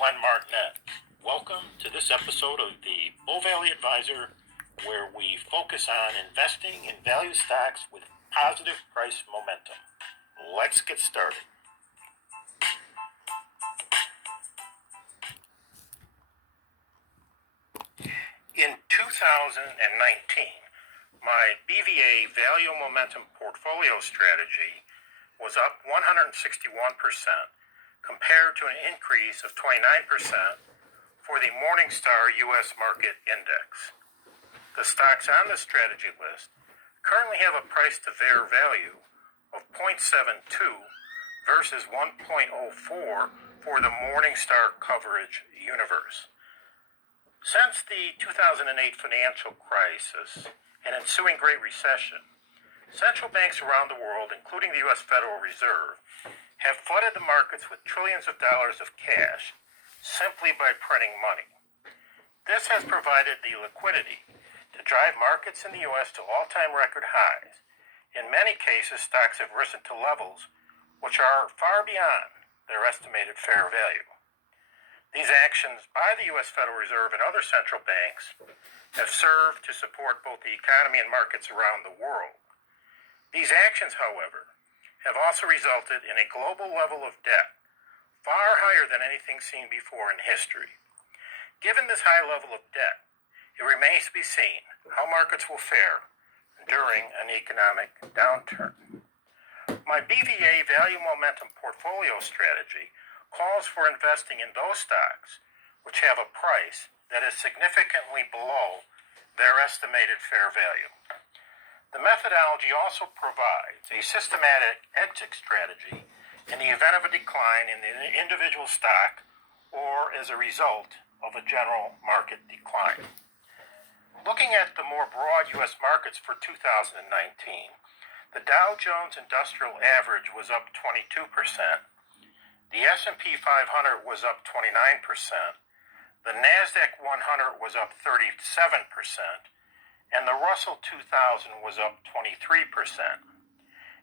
Len Martinez. Welcome to this episode of the Bull Valley Advisor, where we focus on investing in value stocks with positive price momentum. Let's get started. In 2019, my BVA Value Momentum Portfolio strategy was up 161% compared to an increase of 29% for the Morningstar U.S. Market Index. The stocks on the strategy list currently have a price to fair value of 0.72 versus 1.04 for the Morningstar coverage universe. Since the 2008 financial crisis and ensuing Great Recession, central banks around the world, including the U.S. Federal Reserve, have flooded the markets with trillions of dollars of cash simply by printing money. This has provided the liquidity to drive markets in the U.S. to all-time record highs. In many cases, stocks have risen to levels which are far beyond their estimated fair value. These actions by the U.S. Federal Reserve and other central banks have served to support both the economy and markets around the world. These actions, however, have also resulted in a global level of debt far higher than anything seen before in history. Given this high level of debt, it remains to be seen how markets will fare during an economic downturn. My BVA Value Momentum Portfolio strategy calls for investing in those stocks which have a price that is significantly below their estimated fair value. The methodology also provides a systematic exit strategy in the event of a decline in the individual stock or as a result of a general market decline. Looking at the more broad U.S. markets for 2019, the Dow Jones Industrial Average was up 22%, the S&P 500 was up 29%, the NASDAQ 100 was up 37%, and the Russell 2000 was up 23%.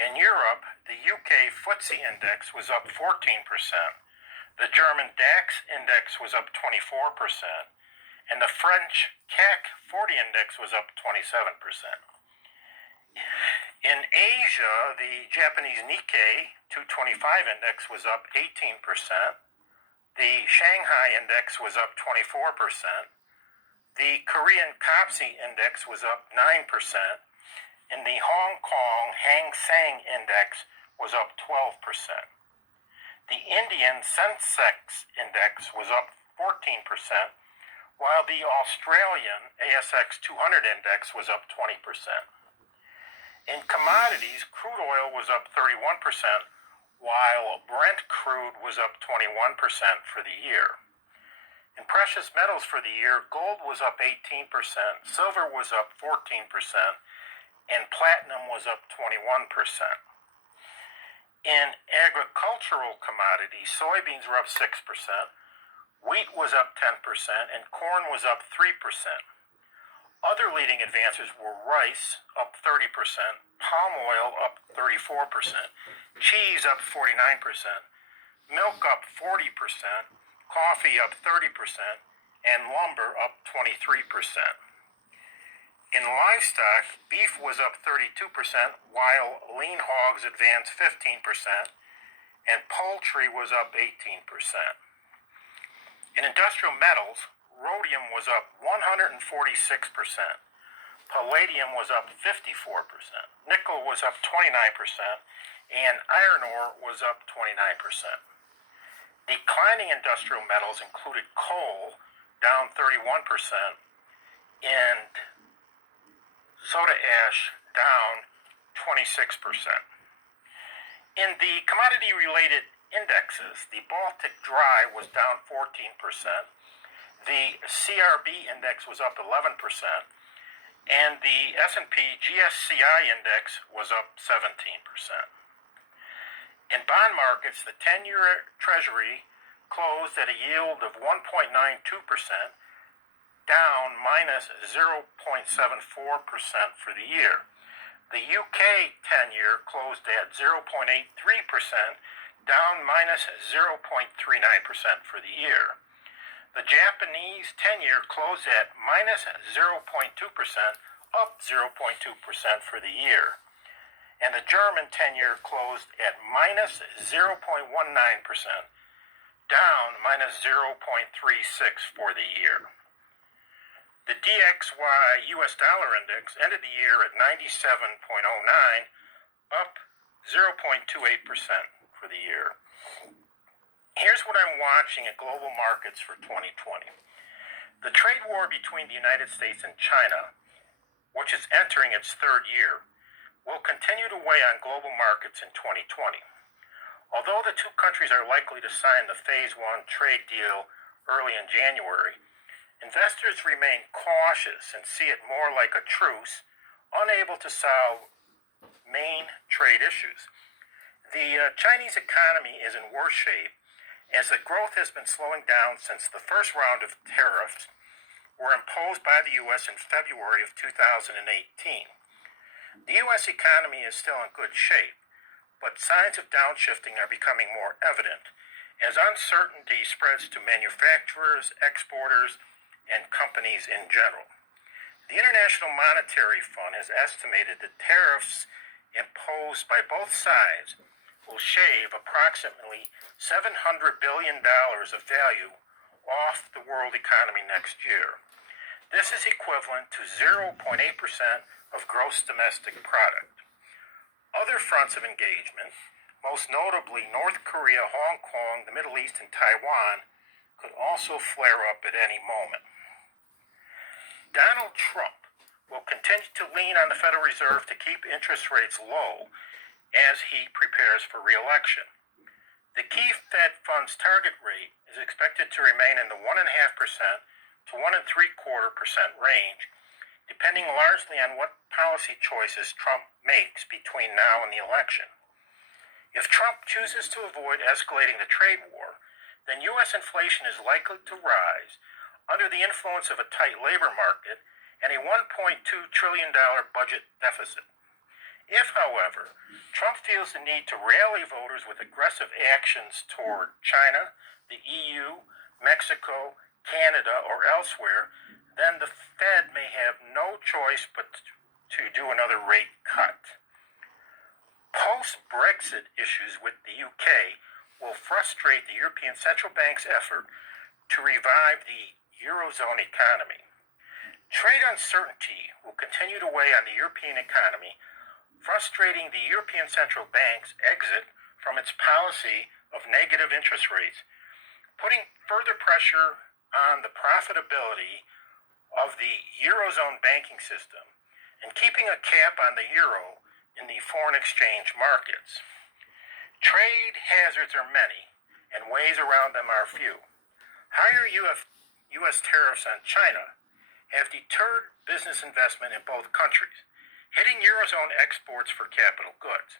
In Europe, the UK FTSE Index was up 14%, the German DAX Index was up 24%, and the French CAC 40 Index was up 27%. In Asia, the Japanese Nikkei 225 Index was up 18%, the Shanghai Index was up 24%, the Korean Composite Index was up 9%, and the Hong Kong Hang Seng Index was up 12%. The Indian Sensex Index was up 14%, while the Australian ASX 200 Index was up 20%. In commodities, crude oil was up 31%, while Brent crude was up 21% for the year. In precious metals for the year, gold was up 18%, silver was up 14%, and platinum was up 21%. In agricultural commodities, soybeans were up 6%, wheat was up 10%, and corn was up 3%. Other leading advances were rice up 30%, palm oil up 34%, cheese up 49%, milk up 40%, coffee up 30%, and lumber up 23%. In livestock, beef was up 32%, while lean hogs advanced 15%, and poultry was up 18%. In industrial metals, rhodium was up 146%, palladium was up 54%, nickel was up 29%, and iron ore was up 29%. Declining industrial metals included coal, down 31%, and soda ash, down 26%. In the commodity-related indexes, the Baltic Dry was down 14%, the CRB index was up 11%, and the S&P GSCI index was up 17%. In bond markets, the 10-year Treasury closed at a yield of 1.92%, down minus 0.74% for the year. The UK 10-year closed at 0.83%, down minus 0.39% for the year. The Japanese 10-year closed at minus 0.2%, up 0.2% for the year. And the German 10-year closed at minus 0.19%, down minus 0.36 for the year. The DXY US dollar index ended the year at 97.09, up 0.28% for the year. Here's what I'm watching at global markets for 2020. The trade war between the United States and China, which is entering its third year, will continue to weigh on global markets in 2020. Although the two countries are likely to sign the Phase 1 trade deal early in January, investors remain cautious and see it more like a truce, unable to solve main trade issues. The Chinese economy is in worse shape as the growth has been slowing down since the first round of tariffs were imposed by the U.S. in February of 2018. The U.S. economy is still in good shape, but signs of downshifting are becoming more evident as uncertainty spreads to manufacturers, exporters, and companies in general. The International Monetary Fund has estimated that tariffs imposed by both sides will shave approximately $700 billion of value off the world economy next year. This is equivalent to 0.8% of gross domestic product. Other fronts of engagement, most notably North Korea, Hong Kong, the Middle East, and Taiwan, could also flare up at any moment. Donald Trump will continue to lean on the Federal Reserve to keep interest rates low as he prepares for re-election. The key Fed funds target rate is expected to remain in the 1.5% to 1.75% range, depending largely on what policy choices Trump makes between now and the election. If Trump chooses to avoid escalating the trade war, then U.S. inflation is likely to rise under the influence of a tight labor market and a $1.2 trillion budget deficit. If, however, Trump feels the need to rally voters with aggressive actions toward China, the EU, Mexico, Canada, or elsewhere, then the Fed may have no choice but to do another rate cut. Post-Brexit issues with the UK will frustrate the European Central Bank's effort to revive the Eurozone economy. Trade uncertainty will continue to weigh on the European economy, frustrating the European Central Bank's exit from its policy of negative interest rates, putting further pressure on the profitability of the Eurozone banking system, and keeping a cap on the euro in the foreign exchange markets. Trade hazards are many, and ways around them are few. Higher U.S. tariffs on China have deterred business investment in both countries, hitting Eurozone exports for capital goods.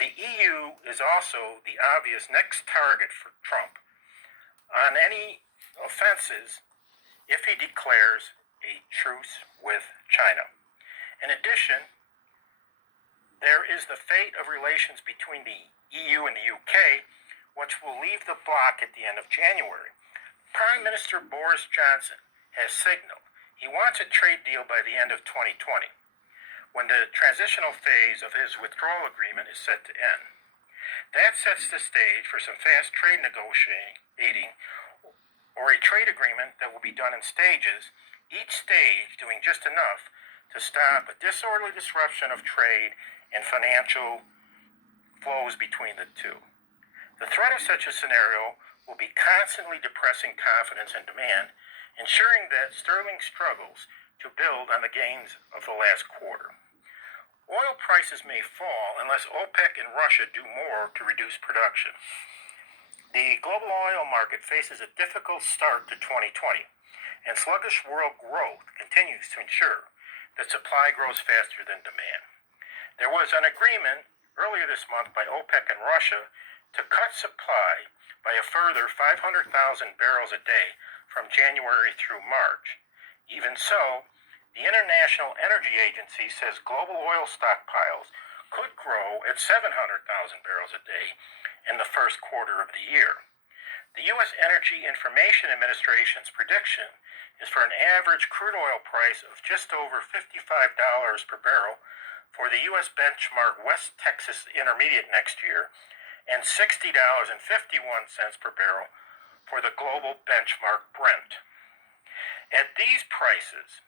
The EU is also the obvious next target for Trump on any offenses if he declares a truce with China. In addition, there is the fate of relations between the EU and the UK, which will leave the bloc at the end of January. Prime Minister Boris Johnson has signaled he wants a trade deal by the end of 2020, when the transitional phase of his withdrawal agreement is set to end. That sets the stage for some fast trade negotiating or a trade agreement that will be done in stages, each stage doing just enough to stop a disorderly disruption of trade and financial flows between the two. The threat of such a scenario will be constantly depressing confidence and demand, ensuring that sterling struggles to build on the gains of the last quarter. Oil prices may fall unless OPEC and Russia do more to reduce production. The global oil market faces a difficult start to 2020, and sluggish world growth continues to ensure that supply grows faster than demand. There was an agreement earlier this month by OPEC and Russia to cut supply by a further 500,000 barrels a day from January through March. Even so, the International Energy Agency says global oil stockpiles could grow at 700,000 barrels a day in the first quarter of the year. The U.S. Energy Information Administration's prediction is for an average crude oil price of just over $55 per barrel for the U.S. benchmark West Texas Intermediate next year and $60.51 per barrel for the global benchmark Brent. At these prices,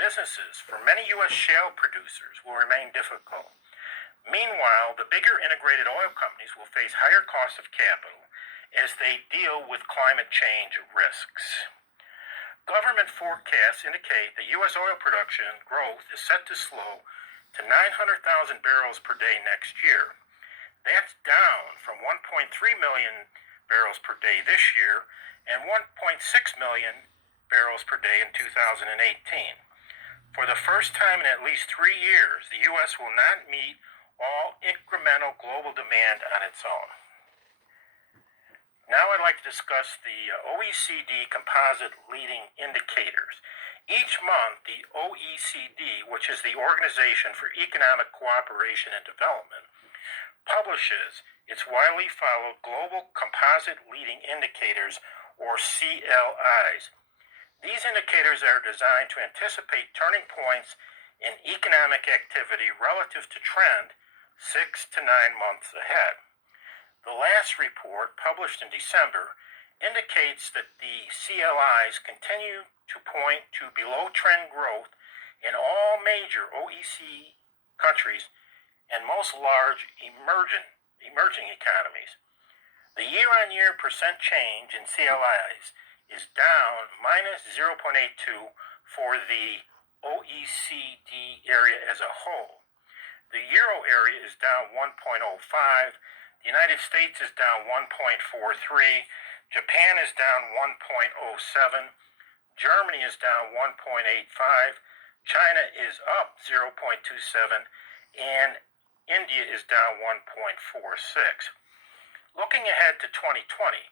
businesses for many U.S. shale producers will remain difficult. Meanwhile, the bigger integrated oil companies will face higher costs of capital as they deal with climate change risks. Government forecasts indicate that U.S. oil production growth is set to slow to 900,000 barrels per day next year. That's down from 1.3 million barrels per day this year and 1.6 million barrels per day in 2018. For the first time in at least 3 years, the U.S. will not meet all incremental global demand on its own. Now I'd like to discuss the OECD Composite Leading Indicators. Each month, the OECD, which is the Organization for Economic Cooperation and Development, publishes its widely followed Global Composite Leading Indicators, or CLIs. These indicators are designed to anticipate turning points in economic activity relative to trend 6 to 9 months ahead. The last report, published in December, indicates that the CLIs continue to point to below-trend growth in all major OECD countries and most large emerging economies. The year-on-year percent change in CLIs is down minus 0.82 for the OECD area as a whole. The Euro area is down 1.05, the United States is down 1.43, Japan is down 1.07, Germany is down 1.85, China is up 0.27, and India is down 1.46. Looking ahead to 2020,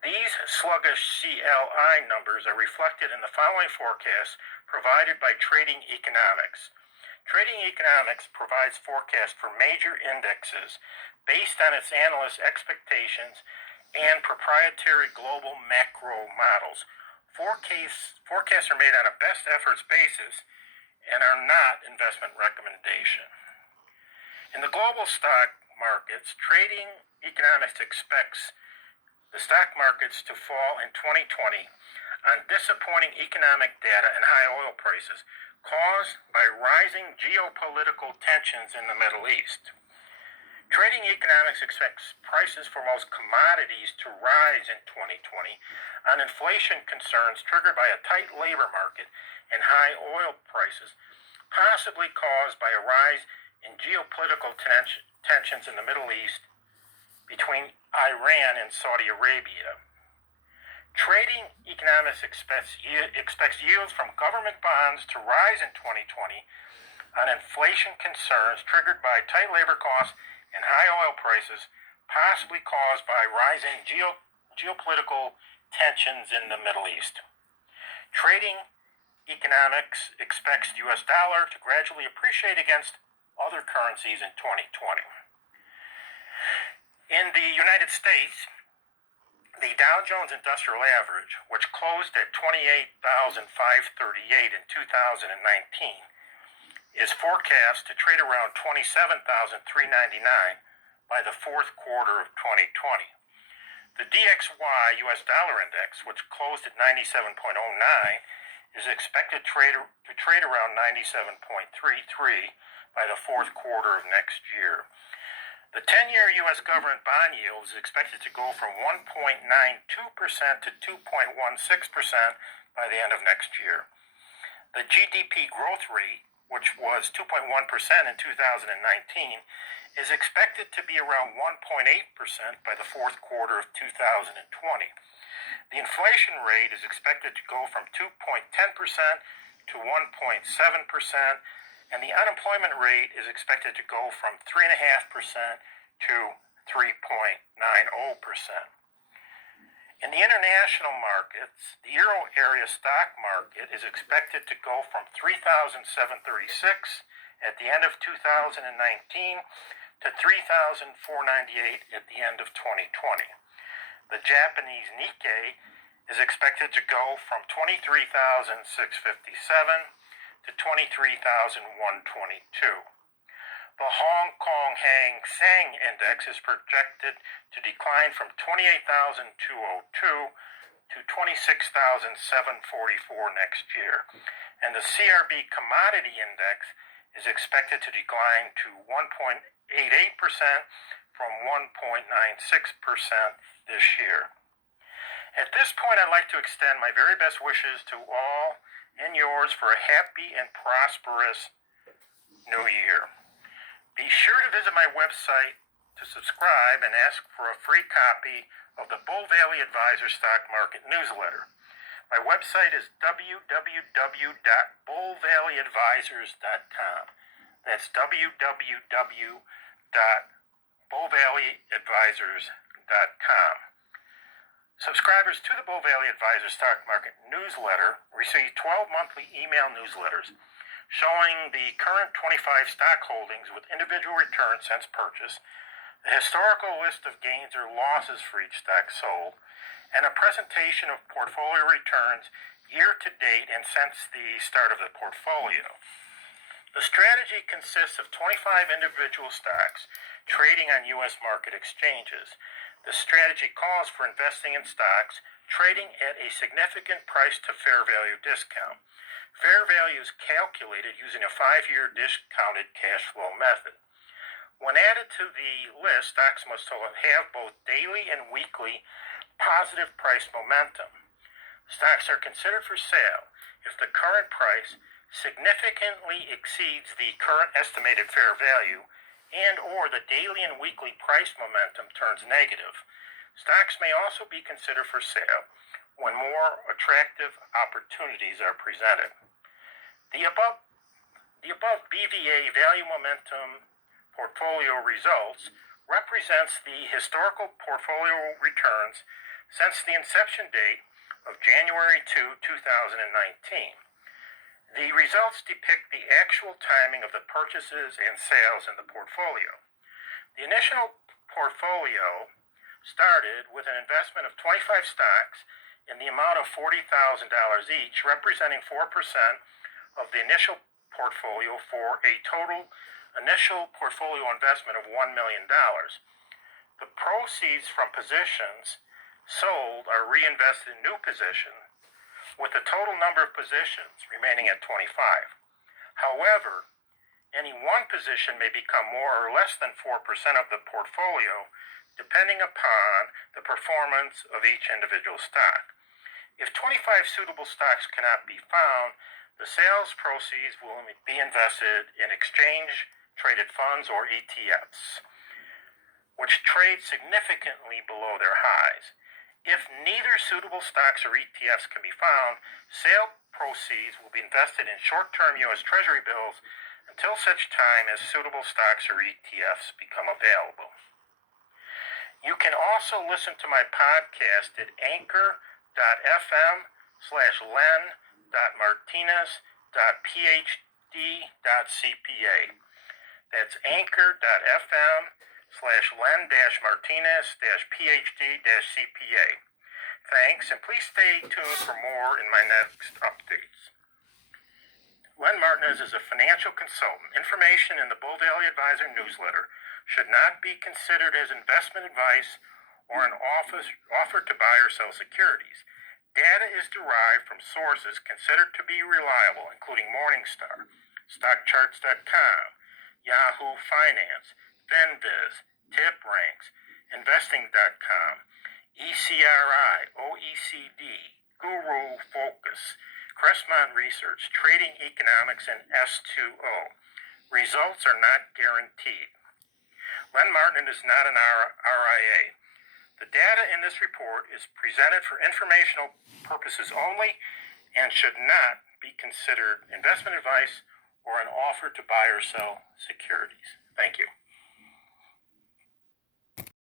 these sluggish CLI numbers are reflected in the following forecasts provided by Trading Economics. Trading Economics provides forecasts for major indexes based on its analysts' expectations and proprietary global macro models. Forecasts are made on a best efforts basis and are not investment recommendation. In the global stock markets, Trading Economics expects the stock markets to fall in 2020 on disappointing economic data and high oil prices caused by rising geopolitical tensions in the Middle East. Trading Economics expects prices for most commodities to rise in 2020 on inflation concerns triggered by a tight labor market and high oil prices, possibly caused by a rise in geopolitical tensions in the Middle East between Iran and Saudi Arabia. Trading Economics expects yields from government bonds to rise in 2020 on inflation concerns triggered by tight labor costs and high oil prices, possibly caused by rising geopolitical tensions in the Middle East. Trading Economics expects the U.S. dollar to gradually appreciate against other currencies in 2020. In the United States, the Dow Jones Industrial Average, which closed at 28,538 in 2019, is forecast to trade around 27,399 by the fourth quarter of 2020. The DXY U.S. dollar index, which closed at 97.09, is expected to trade around 97.33 by the fourth quarter of next year. The 10-year U.S. government bond yield is expected to go from 1.92% to 2.16% by the end of next year. The GDP growth rate, which was 2.1% in 2019, is expected to be around 1.8% by the fourth quarter of 2020. The inflation rate is expected to go from 2.10% to 1.7%, and the unemployment rate is expected to go from 3.5% to 3.90%. In the international markets, the Euro area stock market is expected to go from 3,736 at the end of 2019 to 3,498 at the end of 2020. The Japanese Nikkei is expected to go from 23,657 to 23,122. The Hong Kong Hang Seng Index is projected to decline from 28,202 to 26,744 next year, and the CRB Commodity Index is expected to decline to 1.88% from 1.96% this year. At this point, I'd like to extend my very best wishes to all and yours for a happy and prosperous New Year. Be sure to visit my website to subscribe and ask for a free copy of the Bull Valley Advisor Stock Market Newsletter. My website is www.bullvalleyadvisors.com. That's www.bullvalleyadvisors.com. Subscribers to the Bull Valley Advisor Stock Market Newsletter receive 12 monthly email newsletters showing the current 25 stock holdings with individual returns since purchase, the historical list of gains or losses for each stock sold, and a presentation of portfolio returns year to date and since the start of the portfolio. The strategy consists of 25 individual stocks trading on U.S. market exchanges. The strategy calls for investing in stocks trading at a significant price to fair value discount. Fair value is calculated using a 5-year discounted cash flow method. When added to the list, stocks must have both daily and weekly positive price momentum. Stocks are considered for sale if the current price significantly exceeds the current estimated fair value and or the daily and weekly price momentum turns negative. Stocks may also be considered for sale when more attractive opportunities are presented. The above BVA value momentum portfolio results represents the historical portfolio returns since the inception date of January 2, 2019. The results depict the actual timing of the purchases and sales in the portfolio. The initial portfolio started with an investment of 25 stocks in the amount of $40,000 each, representing 4% of the initial portfolio for a total initial portfolio investment of $1 million. The proceeds from positions sold are reinvested in new positions, with the total number of positions remaining at 25. However, any one position may become more or less than 4% of the portfolio, depending upon the performance of each individual stock. If 25 suitable stocks cannot be found, the sales proceeds will be invested in exchange-traded funds or ETFs, which trade significantly below their highs. If neither suitable stocks or ETFs can be found, sale proceeds will be invested in short-term U.S. Treasury bills until such time as suitable stocks or ETFs become available. You can also listen to my podcast at anchor.fm/len.martinez.phd.cpa. That's anchor.fm/len-martinez-phd-cpa. Thanks, and please stay tuned for more in my next updates. Len Martinez is a financial consultant. Information in the Bull Valley Advisor newsletter should not be considered as investment advice or an offer to buy or sell securities. Data is derived from sources considered to be reliable, including Morningstar, StockCharts.com, Yahoo Finance, FinViz, TipRanks, Investing.com, ECRI, OECD, Guru Focus, Crestmont Research, Trading Economics, and S2O. Results are not guaranteed. Len Martinez is not an RIA. The data in this report is presented for informational purposes only and should not be considered investment advice or an offer to buy or sell securities. Thank you.